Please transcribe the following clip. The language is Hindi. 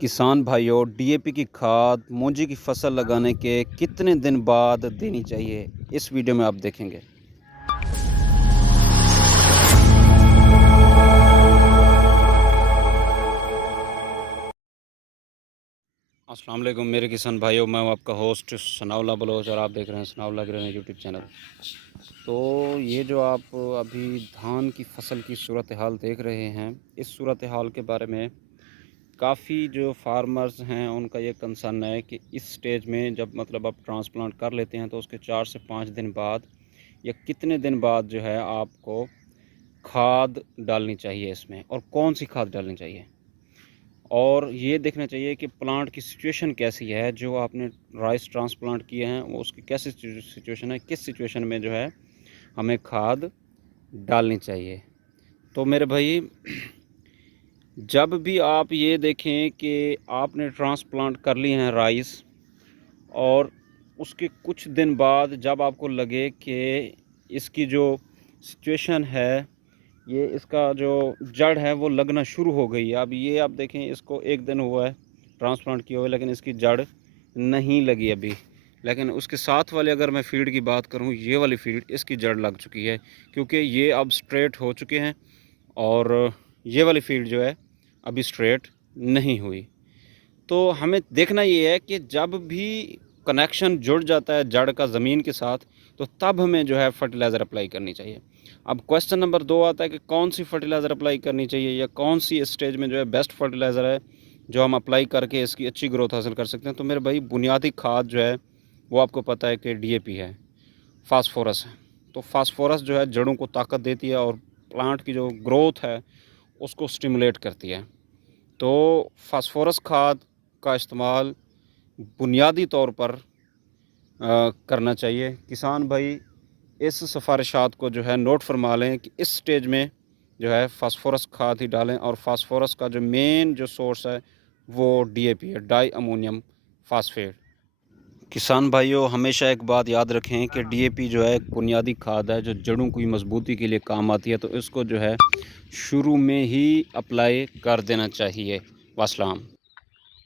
किसान भाइयों, डीएपी की खाद मूंजी की फसल लगाने के कितने दिन बाद देनी चाहिए, इस वीडियो में आप देखेंगे। अस्सलाम वालेकुम मेरे किसान भाइयों, मैं हूं आपका होस्ट सनाउल्लाह बलोच और आप देख रहे हैं सनाउल्लाह ग्रेन यूट्यूब चैनल। तो ये जो आप अभी धान की फसल की सूरत हाल देख रहे हैं, इस सूरत हाल के बारे में काफ़ी जो फार्मर्स हैं उनका ये कंसर्न है कि इस स्टेज में जब मतलब आप ट्रांसप्लांट कर लेते हैं तो उसके 4 से 5 दिन बाद या कितने दिन बाद जो है आपको खाद डालनी चाहिए इसमें, और कौन सी खाद डालनी चाहिए, और ये देखना चाहिए कि प्लांट की सिचुएशन कैसी है। जो आपने राइस ट्रांसप्लांट किए हैं वो उसकी कैसी सिचुएशन है, किस सिचुएशन में जो है हमें खाद डालनी चाहिए। तो मेरे भाई, जब भी आप ये देखें कि आपने ट्रांसप्लांट कर लिए हैं राइस और उसके कुछ दिन बाद जब आपको लगे कि इसकी जो सिचुएशन है, ये इसका जो जड़ है वो लगना शुरू हो गई है। अब ये आप देखें, इसको 1 दिन हुआ है ट्रांसप्लांट किए हुए, लेकिन इसकी जड़ नहीं लगी अभी। लेकिन उसके साथ वाले अगर मैं फील्ड की बात करूं, ये वाली फील्ड इसकी जड़ लग चुकी है, क्योंकि ये अब स्ट्रेट हो चुके हैं और ये वाली फील्ड जो है अभी स्ट्रेट नहीं हुई। तो हमें देखना ये है कि जब भी कनेक्शन जुड़ जाता है जड़ का ज़मीन के साथ, तो तब हमें जो है फर्टिलाइज़र अप्लाई करनी चाहिए। अब क्वेश्चन नंबर 2 आता है कि कौन सी फर्टिलाइज़र अप्लाई करनी चाहिए या कौन सी स्टेज में जो है बेस्ट फर्टिलाइज़र है जो हम अप्लाई करके इसकी अच्छी ग्रोथ हासिल कर सकते हैं। तो मेरे भाई, बुनियादी खाद जो है वो आपको पता है कि डीएपी है, फास्फोरस है। तो फास्फोरस जो है जड़ों को ताकत देती है और प्लांट की जो ग्रोथ है उसको स्टिमुलेट करती है। तो फास्फोरस खाद का इस्तेमाल बुनियादी तौर पर करना चाहिए। किसान भाई, इस सिफारिशात को जो है नोट फरमा लें कि इस स्टेज में जो है फास्फोरस खाद ही डालें, और फास्फोरस का जो मेन जो सोर्स है वो डीएपी है, डाई अमोनियम फास्फेट। किसान भाइयों, हमेशा एक बात याद रखें कि डीएपी जो है एक बुनियादी खाद है जो जड़ों की मजबूती के लिए काम आती है। तो इसको जो है शुरू में ही अप्लाई कर देना चाहिए। वास्सलाम।